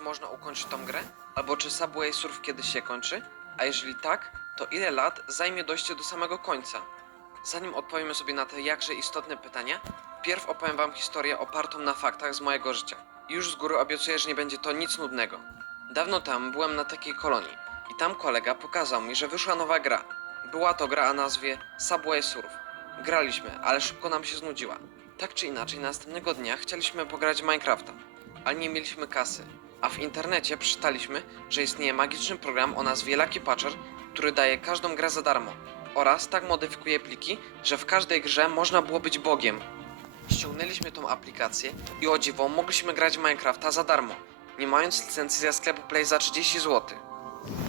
czy można ukończyć tą grę? Albo czy Subway Surf kiedyś się kończy? A jeżeli tak, to ile lat zajmie dojście do samego końca? Zanim odpowiemy sobie na te jakże istotne pytania, pierw opowiem wam historię opartą na faktach z mojego życia. Już z góry obiecuję, że nie będzie to nic nudnego. Dawno temu byłem na takiej kolonii i tam kolega pokazał mi, że wyszła nowa gra. Była to gra o nazwie Subway Surf. Graliśmy, ale szybko nam się znudziła. Tak czy inaczej, następnego dnia chcieliśmy pograć Minecrafta, ale nie mieliśmy kasy. A w internecie przeczytaliśmy, że istnieje magiczny program o nazwie Lucky Patcher, który daje każdą grę za darmo oraz tak modyfikuje pliki, że w każdej grze można było być bogiem. Ściągnęliśmy tą aplikację i o dziwo mogliśmy grać Minecrafta za darmo, nie mając licencji ze sklepu Play za 30 zł.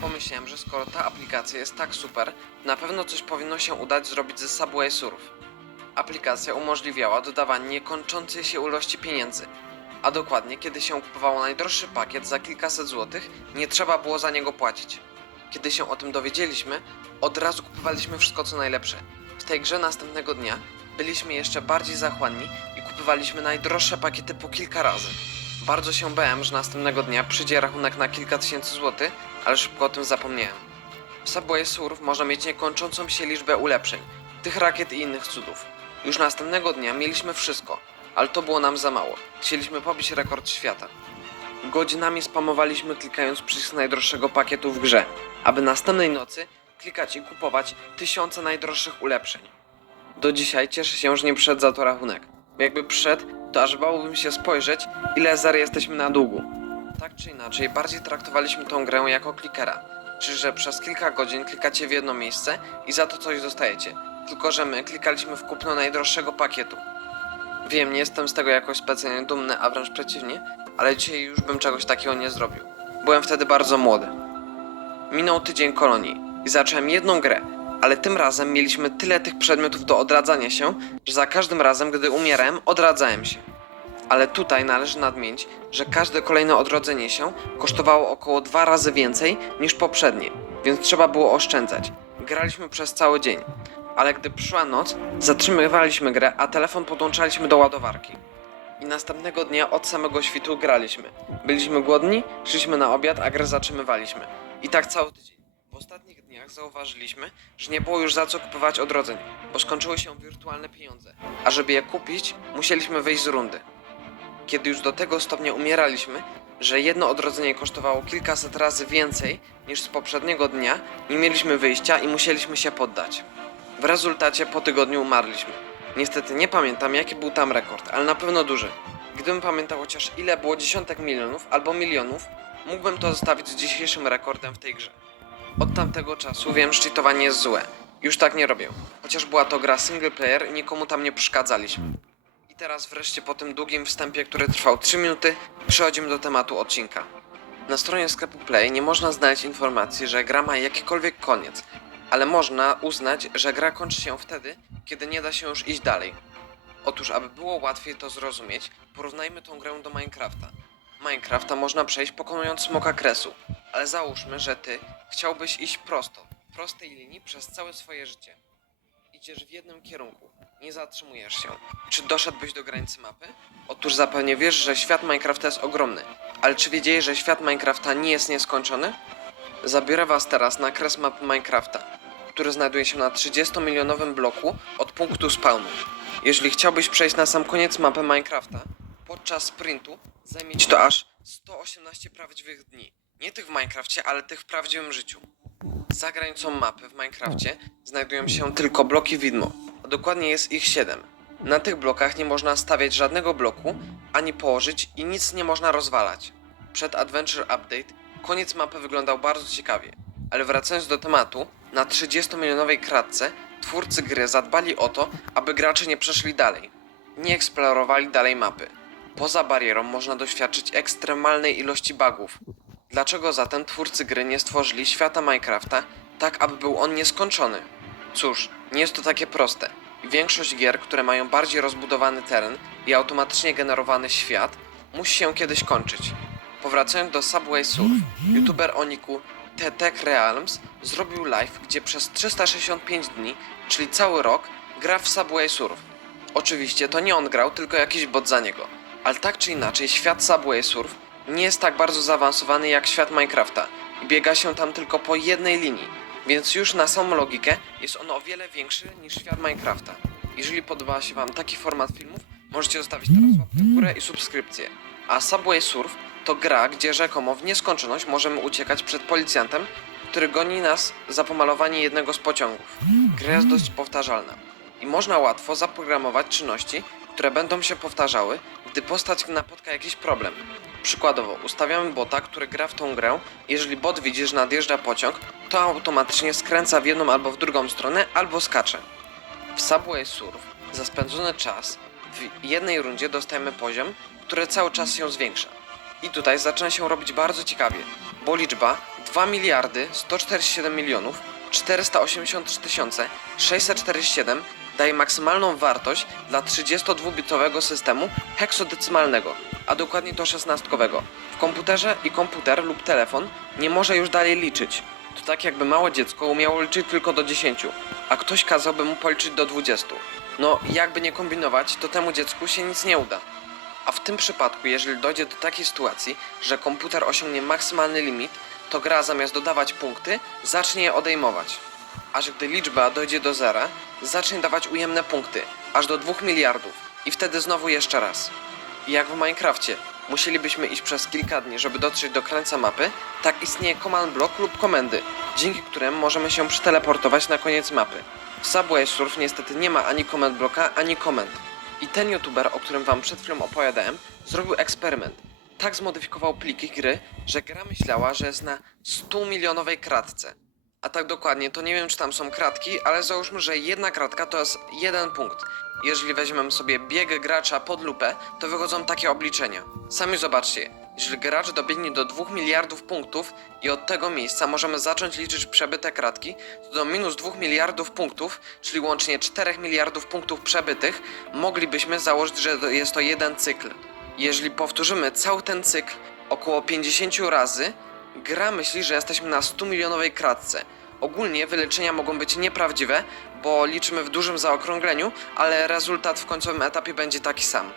Pomyślałem, że skoro ta aplikacja jest tak super, na pewno coś powinno się udać zrobić ze Subway Surf. Aplikacja umożliwiała dodawanie niekończącej się ilości pieniędzy, a dokładnie kiedy się kupowało najdroższy pakiet za kilkaset złotych, nie trzeba było za niego płacić. Kiedy się o tym dowiedzieliśmy, od razu kupowaliśmy wszystko co najlepsze. W tej grze następnego dnia byliśmy jeszcze bardziej zachłanni i kupowaliśmy najdroższe pakiety po kilka razy. Bardzo się bałem, że następnego dnia przyjdzie rachunek na kilka tysięcy złotych, ale szybko o tym zapomniałem. W Subway Surf można mieć niekończącą się liczbę ulepszeń, tych rakiet i innych cudów. Już następnego dnia mieliśmy wszystko, ale to było nam za mało. Chcieliśmy pobić rekord świata. Godzinami spamowaliśmy klikając przycisk najdroższego pakietu w grze, aby następnej nocy klikać i kupować tysiące najdroższych ulepszeń. Do dzisiaj cieszę się, że nie przyszedł za to rachunek. Jakby przyszedł, to aż bałbym się spojrzeć, ile zer jesteśmy na długu. Tak czy inaczej, bardziej traktowaliśmy tą grę jako klikera. Czyli, że przez kilka godzin klikacie w jedno miejsce i za to coś dostajecie. Tylko, że my klikaliśmy w kupno najdroższego pakietu. Wiem, nie jestem z tego jakoś specjalnie dumny, a wręcz przeciwnie, ale dzisiaj już bym czegoś takiego nie zrobił. Byłem wtedy bardzo młody. Minął tydzień kolonii i zacząłem jedną grę, ale tym razem mieliśmy tyle tych przedmiotów do odradzania się, że za każdym razem, gdy umierałem, odradzałem się. Ale tutaj należy nadmienić, że każde kolejne odrodzenie się kosztowało około dwa razy więcej niż poprzednie, więc trzeba było oszczędzać. Graliśmy przez cały dzień, ale gdy przyszła noc, zatrzymywaliśmy grę, a telefon podłączaliśmy do ładowarki. I następnego dnia od samego świtu graliśmy. Byliśmy głodni, szliśmy na obiad, a grę zatrzymywaliśmy. I tak cały tydzień. W ostatnich dniach zauważyliśmy, że nie było już za co kupować odrodzeń, bo skończyły się wirtualne pieniądze. A żeby je kupić, musieliśmy wyjść z rundy. Kiedy już do tego stopnia umieraliśmy, że jedno odrodzenie kosztowało kilkaset razy więcej niż z poprzedniego dnia, nie mieliśmy wyjścia i musieliśmy się poddać. W rezultacie po tygodniu umarliśmy. Niestety nie pamiętam jaki był tam rekord, ale na pewno duży. Gdybym pamiętał chociaż ile było dziesiątek milionów albo milionów, mógłbym to zostawić z dzisiejszym rekordem w tej grze. Od tamtego czasu wiem, że cheatowanie jest złe. Już tak nie robię. Chociaż była to gra single player i nikomu tam nie przeszkadzaliśmy. I teraz wreszcie po tym długim wstępie, który trwał 3 minuty, przechodzimy do tematu odcinka. Na stronie sklepu Play nie można znaleźć informacji, że gra ma jakikolwiek koniec, ale można uznać, że gra kończy się wtedy, kiedy nie da się już iść dalej. Otóż, aby było łatwiej to zrozumieć, porównajmy tą grę do Minecrafta. Minecrafta można przejść pokonując smoka kresu, ale załóżmy, że ty chciałbyś iść prosto, w prostej linii przez całe swoje życie. Idziesz w jednym kierunku, nie zatrzymujesz się. Czy doszedłbyś do granicy mapy? Otóż zapewne wiesz, że świat Minecrafta jest ogromny, ale czy wiedziałeś, że świat Minecrafta nie jest nieskończony? Zabiorę was teraz na kres mapy Minecrafta, który znajduje się na 30-milionowym bloku od punktu spawnu. Jeżeli chciałbyś przejść na sam koniec mapy Minecrafta, podczas sprintu zajmie ci to aż 118 prawdziwych dni. Nie tych w Minecrafcie, ale tych w prawdziwym życiu. Za granicą mapy w Minecrafcie znajdują się tylko bloki widmo, a dokładnie jest ich 7. Na tych blokach nie można stawiać żadnego bloku, ani położyć i nic nie można rozwalać. Przed Adventure Update koniec mapy wyglądał bardzo ciekawie, ale wracając do tematu, na 30-milionowej kratce twórcy gry zadbali o to, aby gracze nie przeszli dalej. Nie eksplorowali dalej mapy. Poza barierą można doświadczyć ekstremalnej ilości bugów. Dlaczego zatem twórcy gry nie stworzyli świata Minecrafta tak, aby był on nieskończony? Cóż, nie jest to takie proste. Większość gier, które mają bardziej rozbudowany teren i automatycznie generowany świat, musi się kiedyś kończyć. Powracając do Subway Surf, youtuber o niku Tetek Realms zrobił live, gdzie przez 365 dni, czyli cały rok, gra w Subway Surf. Oczywiście to nie on grał, tylko jakiś bot za niego. Ale tak czy inaczej, świat Subway Surf nie jest tak bardzo zaawansowany jak świat Minecrafta i biega się tam tylko po jednej linii, więc już na samą logikę jest on o wiele większy niż świat Minecrafta. Jeżeli podoba się Wam taki format filmów, możecie zostawić teraz łapkę w górę i subskrypcję. A Subway Surf to gra, gdzie rzekomo w nieskończoność możemy uciekać przed policjantem, który goni nas za pomalowanie jednego z pociągów. Gra jest dość powtarzalna i można łatwo zaprogramować czynności, które będą się powtarzały, gdy postać napotka jakiś problem. Przykładowo, ustawiamy bota, który gra w tą grę. Jeżeli bot widzi, że nadjeżdża pociąg, to automatycznie skręca w jedną albo w drugą stronę, albo skacze. W Subway Surf za spędzony czas w jednej rundzie dostajemy poziom, który cały czas się zwiększa. I tutaj zaczyna się robić bardzo ciekawie, bo liczba 2 miliardy 147 milionów 483 tysiące 647 daje maksymalną wartość dla 32-bitowego systemu heksadecymalnego, a dokładnie to szesnastkowego. W komputerze i komputer lub telefon nie może już dalej liczyć. To tak jakby małe dziecko umiało liczyć tylko do 10, a ktoś kazałby mu policzyć do 20. No, jakby nie kombinować, to temu dziecku się nic nie uda. A w tym przypadku, jeżeli dojdzie do takiej sytuacji, że komputer osiągnie maksymalny limit, to gra zamiast dodawać punkty, zacznie je odejmować. A że gdy liczba dojdzie do zera, zacznie dawać ujemne punkty, aż do 2 miliardów. I wtedy znowu jeszcze raz. Jak w Minecrafcie, musielibyśmy iść przez kilka dni, żeby dotrzeć do krańca mapy, tak istnieje command block lub komendy, dzięki którym możemy się przeteleportować na koniec mapy. W Subway Surf niestety nie ma ani command blocka, ani komend. I ten youtuber, o którym wam przed chwilą opowiadałem, zrobił eksperyment. Tak zmodyfikował pliki gry, że gra myślała, że jest na 100 milionowej kratce. A tak dokładnie, to nie wiem czy tam są kratki, ale załóżmy, że jedna kratka to jest jeden punkt. Jeżeli weźmiemy sobie bieg gracza pod lupę, to wychodzą takie obliczenia. Sami zobaczcie, jeżeli gracz dobiegnie do 2 miliardów punktów i od tego miejsca możemy zacząć liczyć przebyte kratki, do minus 2 miliardów punktów, czyli łącznie 4 miliardów punktów przebytych, moglibyśmy założyć, że jest to jeden cykl. Jeżeli powtórzymy cały ten cykl około 50 razy, gra myśli, że jesteśmy na 100 milionowej kratce. Ogólnie wyleczenia mogą być nieprawdziwe, bo liczymy w dużym zaokrągleniu, ale rezultat w końcowym etapie będzie taki sam.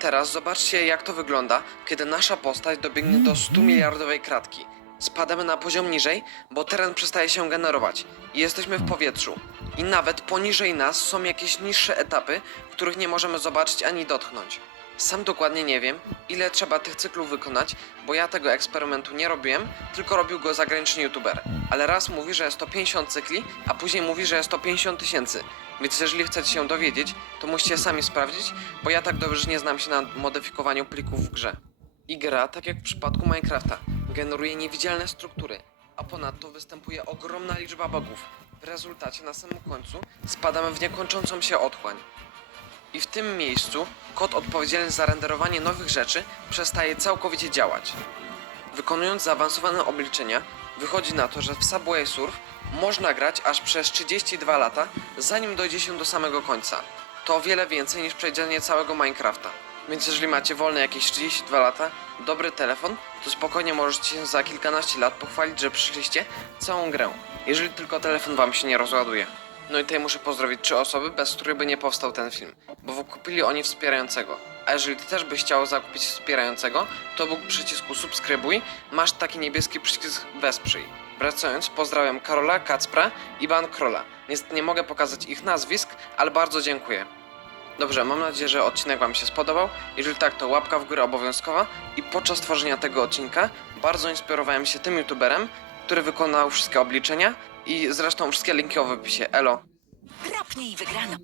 Teraz zobaczcie jak to wygląda, kiedy nasza postać dobiegnie do 100 miliardowej kratki. Spadamy na poziom niżej, bo teren przestaje się generować i jesteśmy w powietrzu. I nawet poniżej nas są jakieś niższe etapy, których nie możemy zobaczyć ani dotknąć. Sam dokładnie nie wiem, ile trzeba tych cyklów wykonać, bo ja tego eksperymentu nie robiłem, tylko robił go zagraniczny youtuber. Ale raz mówi, że jest to 50 cykli, a później mówi, że jest to 50 tysięcy. Więc jeżeli chcecie się dowiedzieć, to musicie sami sprawdzić, bo ja tak dobrze nie znam się na modyfikowaniu plików w grze. I gra, tak jak w przypadku Minecrafta, generuje niewidzialne struktury, a ponadto występuje ogromna liczba bugów. W rezultacie na samym końcu spadamy w niekończącą się otchłań. I w tym miejscu kod odpowiedzialny za renderowanie nowych rzeczy przestaje całkowicie działać. Wykonując zaawansowane obliczenia, wychodzi na to, że w Subway Surf można grać aż przez 32 lata, zanim dojdzie się do samego końca. To o wiele więcej niż przejdzienie całego Minecrafta. Więc jeżeli macie wolne jakieś 32 lata, dobry telefon, to spokojnie możecie się za kilkanaście lat pochwalić, że przyszliście całą grę. Jeżeli tylko telefon wam się nie rozładuje. No i tutaj muszę pozdrowić trzy osoby, bez których by nie powstał ten film, bo wykupili oni wspierającego. A jeżeli ty też byś chciał zakupić wspierającego, to obok przycisku subskrybuj masz taki niebieski przycisk wesprzyj. Wracając, pozdrawiam Karola, Kacpra i Ban Krola. Niestety nie mogę pokazać ich nazwisk, ale bardzo dziękuję. Dobrze, mam nadzieję, że odcinek Wam się spodobał. Jeżeli tak, to łapka w górę obowiązkowa. I podczas tworzenia tego odcinka bardzo inspirowałem się tym youtuberem, który wykonał wszystkie obliczenia i zresztą wszystkie linki w opisie. Elo. Kropnij wygrano.